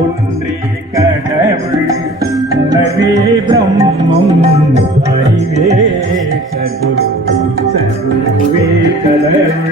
ஒன்றே கடவுள் உணவே பிரம்மம் அறிவே சகுரு சகுருவே கடவுள்.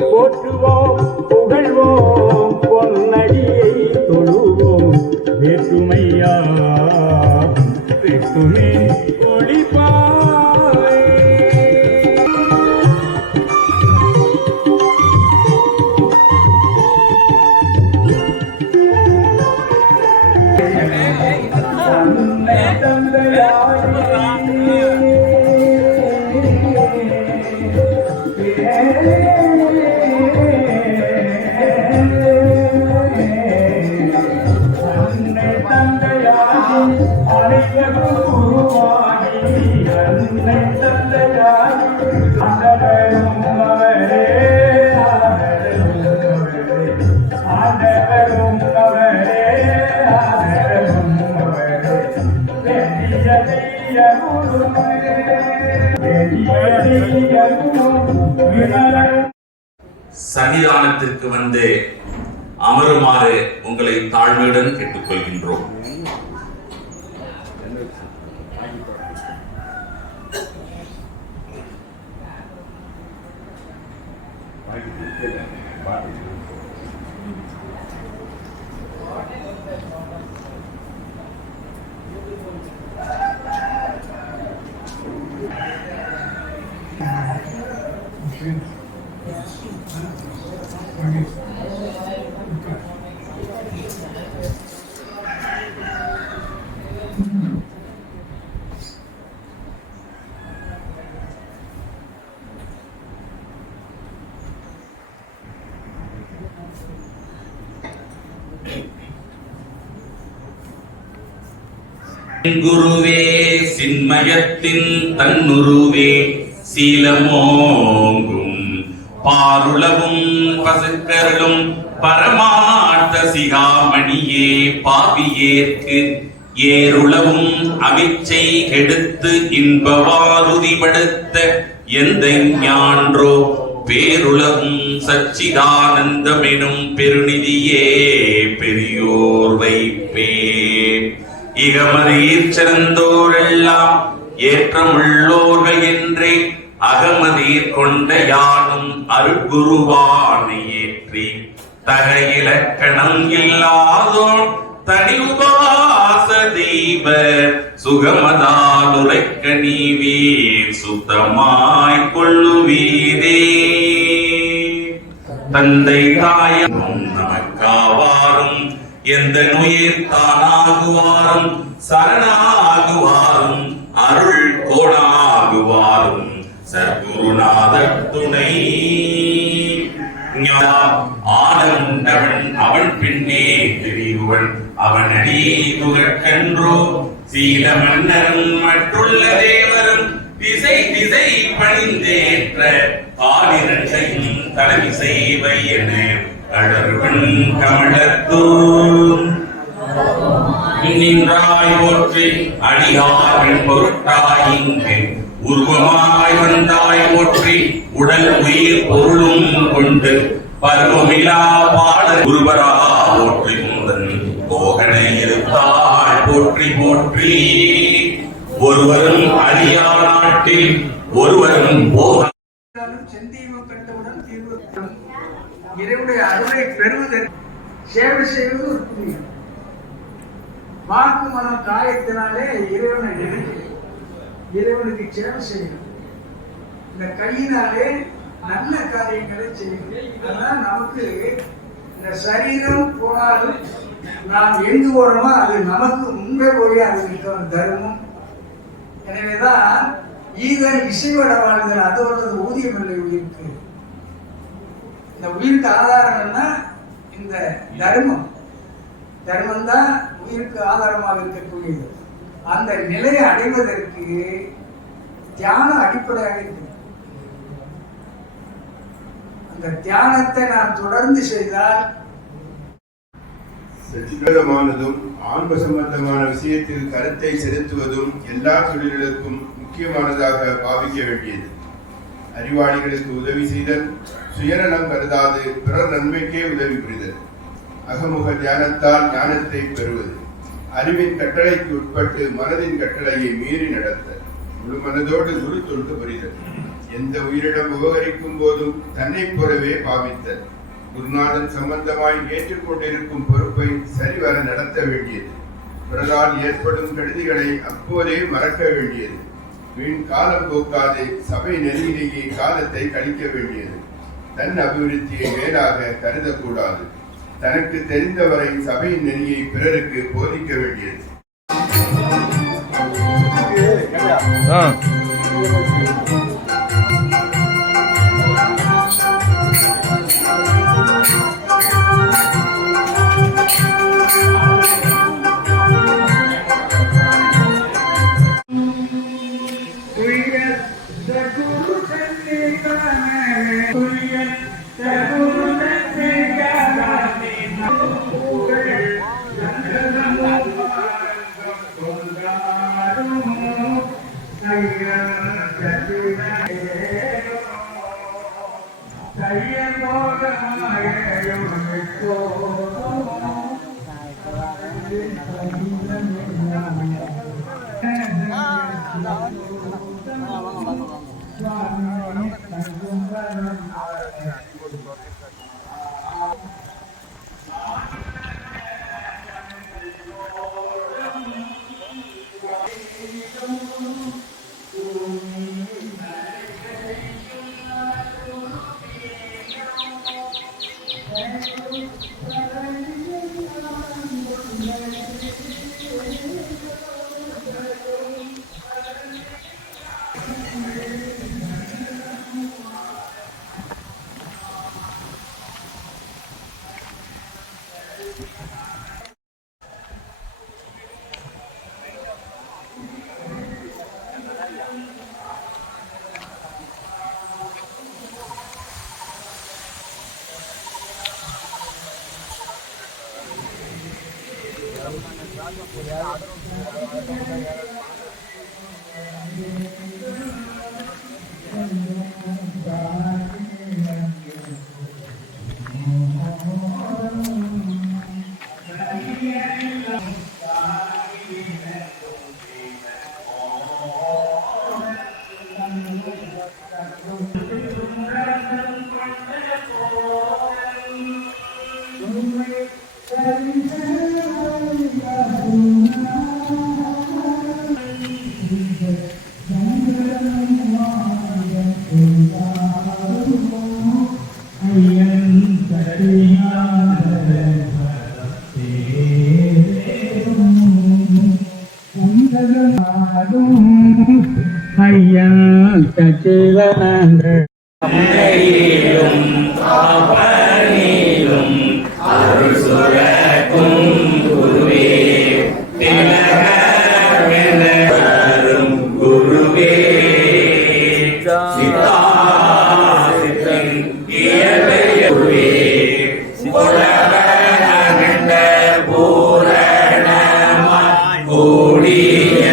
போற்றுவோம் புகழ்வோம் பொன்னடியை தொழுவோம் வேற்றுமையா வேற்றுமை ஒளிபாவே. சன்னிதானத்திற்கு வந்து அமருமாறு உங்களை தாழ்மையுடன் கேட்டுக்கொள்கின்றோம். குருவே சின்மயத்தின் தன்னுருவே சீலமோங்கும் பாருளவும் பசுக்கருளும் பரமார்த்த சிகாமணியே பாவியேற்கு ஏருளவும் அவிச்சை கெடுத்து இன்பவாருதிபடுத்த எந்த ஞான்றோ பேருளவும் சச்சிதானந்தமெனும் பெருநிதியே பெரியோர் வைப்பே. இகமதீர் சிறந்தோரெல்லாம் ஏற்றமுள்ளோர்கள் என்றே அகமதீர் கொண்ட யானும் அருட்குருவானை ஏற்றி தக இலக்கணம் இல்லாதோர் தனி உபாச தெய்வ சுகமதால் உரைக்க நீவீர் சுத்தமாய் கொள்ளுவீரே. தந்தை தாயும் நமக்காவாரும் எந்த நுயிர் தானாகுவாரும் சரணாகுவாரும் அருள் கோணாகுவாரும் சர்க்குருநாத துணை ஆதமுண்டவன் அவன் பின்னே தெரிவுவன் அவன் அடி துகற்கன்றோ சீல மன்னரும் மற்றுள்ள தேவரும் திசை திசை பணிந்தேற்ற காலிரட்சையும் தலைமை செய்வை என அழறுவன் கமலத்தூர் நின்றாய் போற்றி அடியார்கள் பொருட்டாய் இங்கு உருவமாய் வந்தாய் போற்றி உடல் உயிர் பொருளும் கொண்டு பருவமிலா பாட குருவரா போற்றி முந்தன் போகனை இருத்தாள் போற்றி போற்றி ஒருவரும் அழியா நாட்டில் ஒருவரும் போக செந்தீவு கண்டவுடன் தீர்வு இறைவனுடைய அருளை பெறுவதற்கு சேவை செய்வது ஒரு புண்ணியம். வாக்கு மனம் காயத்தினாலே இறைவனை நினைக்கிறேன், இறைவனுக்கு சேவை செய்யணும். இந்த கையினாலே நல்ல காரியங்களை செய்யணும். அதனால் நமக்கு இந்த சரீரம் போனாலும் நாம் எங்கு போறோமோ அது நமக்கு முன்பே போய் அது நிற்கும் தர்மம். எனவேதான் ஈதன் இசைவட வாழ்தல் அதோட ஊதியம் இல்லை உயிருக்கு. இந்த உயிருக்கு ஆதாரம் என்ன? இந்த தர்மம். தர்மம் தான் உயிருக்கு ஆதாரமாக இருக்கக்கூடியது. அந்த நிலையை அடைவதற்கு தியானம் அடிப்படையாக இருக்கு. அந்த தியானத்தை நாம் தொடர்ந்து செய்தால் சச்சிதமானதும் ஆன்ம சம்பந்தமான விஷயத்தில் கருத்தை செலுத்துவதும் எல்லா தொழில்களுக்கும் முக்கியமானதாக பாவிக்க வேண்டியது. அறிவாளிகளுக்கு உதவி செய்தல், சுயநலம் கருதாது பிறர் நன்மைக்கே உதவி புரிதல், அகமுக தியானத்தால் ஞானத்தை பெறுவது, அறிவின் கட்டளைக்கு உட்பட்டு மனதின் கட்டளையை மீறி நடத்தல், முழு மனதோடு குரு தொண்டு புரிதல், எந்த உயிரிடம் உபகரிக்கும் போதும் தன்னை போலவே பாவித்தல், குருநாதன் சம்பந்தமாய் ஏற்றுக்கொண்டிருக்கும் பொறுப்பை சரிவர நடத்த வேண்டியது, பிறரால் ஏற்படும் கெடுதிகளை அப்போதே மறக்க வேண்டியது, வீண் காலம் போக்காது சபை நெறியிலேயே காலத்தை கழிக்க வேண்டியது, தன் அபிவிருத்தியை மேலாக கருதக்கூடாது, தனக்கு தெரிந்தவரை சபையின் நெறியை பிறருக்கு போதிக்க வேண்டியது. ஐயன் சச்சிதானந்த அம்மையிலும் காப்ப அருள் சுரக்கும் குருவே திலகமென வரும் குருவே சித்தா சித்தன் இயற்கை குருவே உலகமென்ற பூரணமாய் கூடிய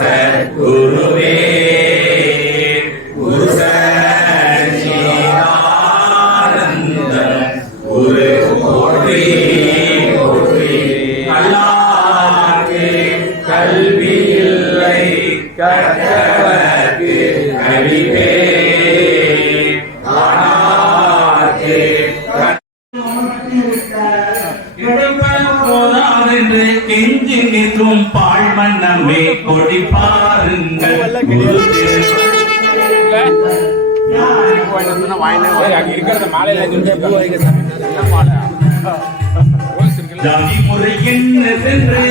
சத்குருவே குரு சச்சிதானந்தம் குரு போற்றி போற்றி அல்லாஹ்வுக்கு கல்வி இல்லை கற்றவர்க்கு கல்வியே ஆனார்க்கு போதாதென்று கெஞ்சி நிற்கும் பாழ்மன்னமே கொடி பாருங்கள் ஜாதி முறை என்ன சென்று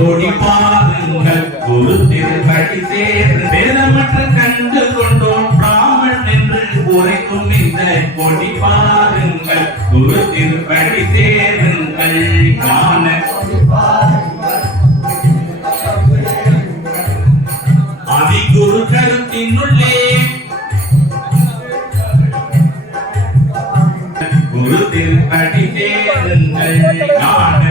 கொடி பாருங்கள் குரு திருப்படி சேர்ந்து வேதமற்ற கண்டு கொண்டோம் பிராமணன் என்று உரைக்கும் இந்த கொடி பாருங்கள் குரு திருப்படி சேருங்கள் ஞான ஆதிகுரு கருத்தினுள்ளே குரு திருப்படி சேருங்கள் ஞான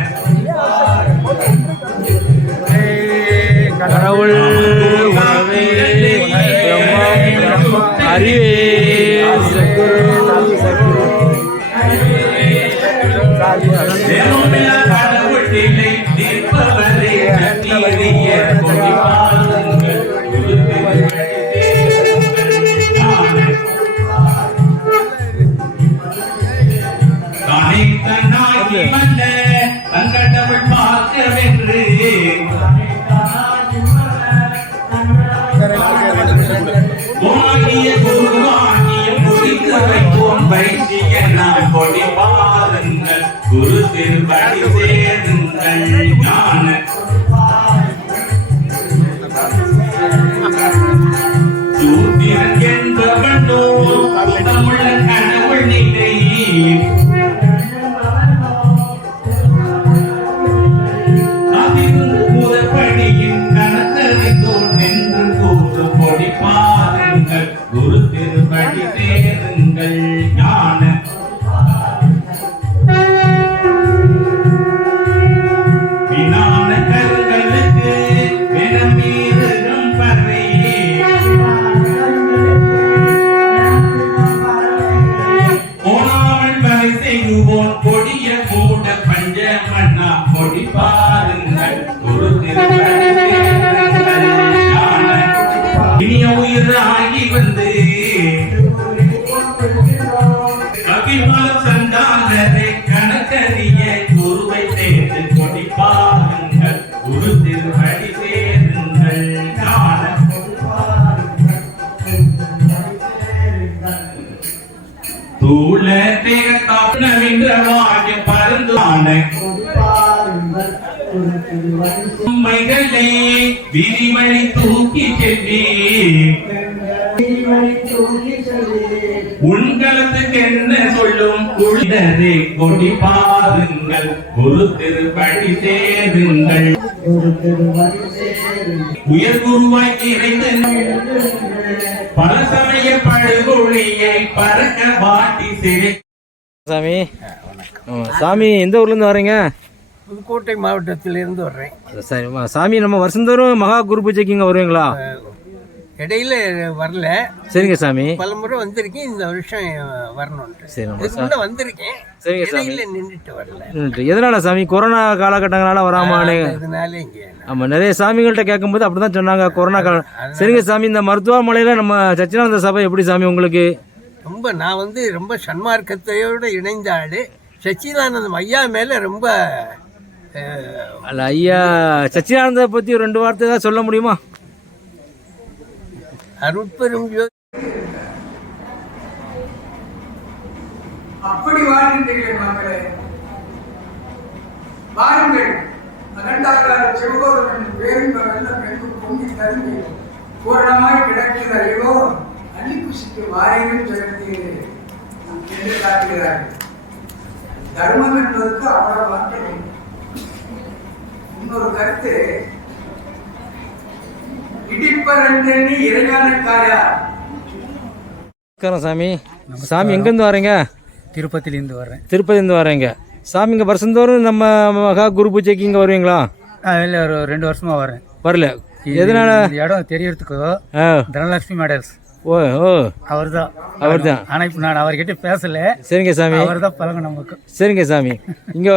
கடவுள் உணவே பிரம்மம் அறிவே கடவுள் இல்லை நிற்பவரே கட்டியறிய கொடி பாருங்கள் குரு திருப்படி தானே தன்னாகி வந்த தங்கடவுள் பார்க்கவென்று வாங்கிய குருவாகிய முடித்து வைப்போம் வைத்திய நாம் கொடி பாருங்கள் குரு திருப்படி சேருங்கள் ஞான சூத்திரன் என்பவனோ தமிழ கடவுள் நிலை முதற்படியின் கணக்கறிந்தோர் நின்று கூறு கொடி பாருங்கள் குரு திருப்படி சேருங்கள் ஞான வினான கருங்களுக்கு வினமீறும் பறை போனாமல் வரை செய்வோன் கொடிய மூட பஞ்ச மன்னா கொடி பாருங்கள் குரு திருப்படி சேருங்கள் ஞான இனிய உயிராகி வந்து அபிமானம் சந்தானரை கணக்கறிய குருவை சேர்ந்து கொடி பாருங்கள் குரு திருப்படி சேருங்கள் ஞான தூள தேகத்தாப்னவின்ற வாழ பருந்தான உண்மைகளே விரிவழி தூக்கி செல்வி உண்களத்துக்கு என்ன சொல்லும் குளிரே கொடி பாருங்கள் குரு திருப்படி சேருங்கள் உயர் குருவாய் இறைந்து பல சமய படுகொழியை பறக்க வாட்டி சிறை சாமி சாமி எந்த ஊர்ல இருந்து வரீங்க? புதுக்கோட்டை மாவட்டத்திலிருந்து வர்றேன். சரி சாமி, நம்ம வருஷந்தோறும் மகா குரு பூஜைக்கு இங்க வருவீங்களா? இடையில வரல. சரிங்க சாமி. பலமுறை வந்திருக்கேன், இந்த வருஷம் வரணும். சரி வந்திருக்கேன். சரிங்க சாமி. நின்றுட்டு வரல. எதனால சாமி? கொரோனா காலகட்டங்களால வராம? ஆமா, நிறைய சாமிகள்கிட்ட கேட்கும்போது அப்படிதான் சொன்னாங்க, கொரோனா காலம். சரிங்க சாமி, இந்த மருத்துவமனையில நம்ம சச்சிதானந்த சபை எப்படி சாமி உங்களுக்கு? நான் ரொம்ப சன்மார்க்கத்தையோடு இணைந்த ஆளு. சச்சிதானந்தம் ஐயா மேல ரொம்ப அல்ல ஐயா சச்சிதானந்த பத்தி ஒரு 2 வார்த்தை தான் சொல்ல முடியுமா? அருட்பெரும் அப்படி வாழ்கின்றீர்கள் மக்களே. வாருங்கள், அகண்டாகார சிவகோதரன் பேருந்த வெள்ளம் எங்கும் பொங்கி பூரணமாய் கிடக்கிற அறிவோ அள்ளி குசிக்கு வாரியும் ஜெகத்தீர் என்று காட்டுகிறார்கள். தர்மம் என்பதற்கு அவ்வளவு வார்த்தை வேண்டும். இன்னொரு கருத்து, இடிப்பர் என்றெண்ணி இறைவனுக்காயா. நமஸ்காரம் சாமி. சாமி எங்கேருந்து வரீங்க? திருப்பதியிலேருந்து வர்றேன். திருப்பதிலேருந்து வரீங்க. சாமி இங்கே வருஷந்தோறும் நம்ம மகா குரு பூஜைக்கு இங்கே வருவீங்களா? இல்லை, ஒரு 2 வருஷமா வரேன். வரல. எதனால? இந்த இடம் தெரியறதுக்கு தனலட்சுமி மாடல்ஸ் ஓ ஓ அவர் தான். ஆனால் இப்போ நான் அவர்கிட்ட பேசல. சரிங்க சாமி. அவர் தான் பழங்க நமக்கு. சரிங்க சாமி. இங்கே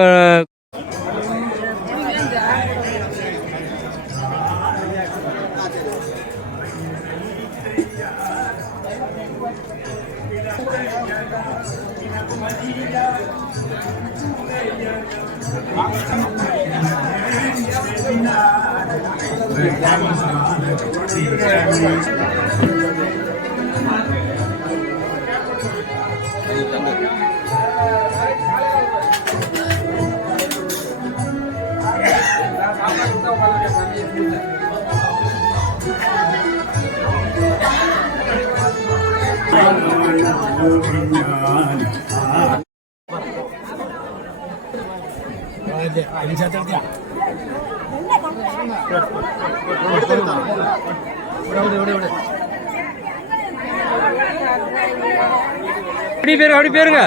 அப்படி பேருங்க.